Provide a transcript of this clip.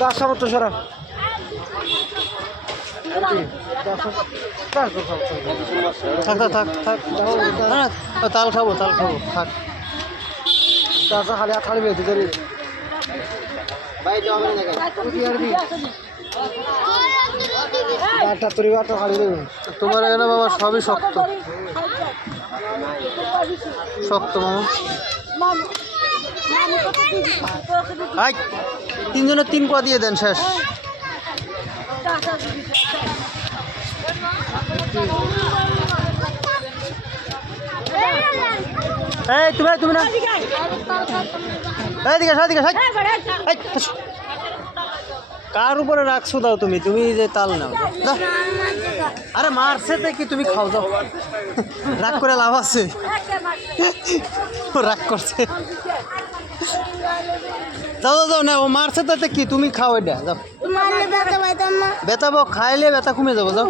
দশ তো সরা থাক থাক থাক তাল খাবো থাক দাসা খালি খালি বেঁধে ধরি তোমার এখানে বাবা সবই শক্ত শক্ত মামা তিনজনের 3 কোয়া দিয়ে দেন শেষ তুমি না কার উপরে রাখছো দাও তুমি যে তাল নাও আরে মারছে কি তুমি খাও যাও রাগ করে লাভ আছে রাগ করছে যাও না ও মারছে তাতে কি তুমি খাও এটা যাও বেতাবো খাইলে বেতা কমে যাবো যাও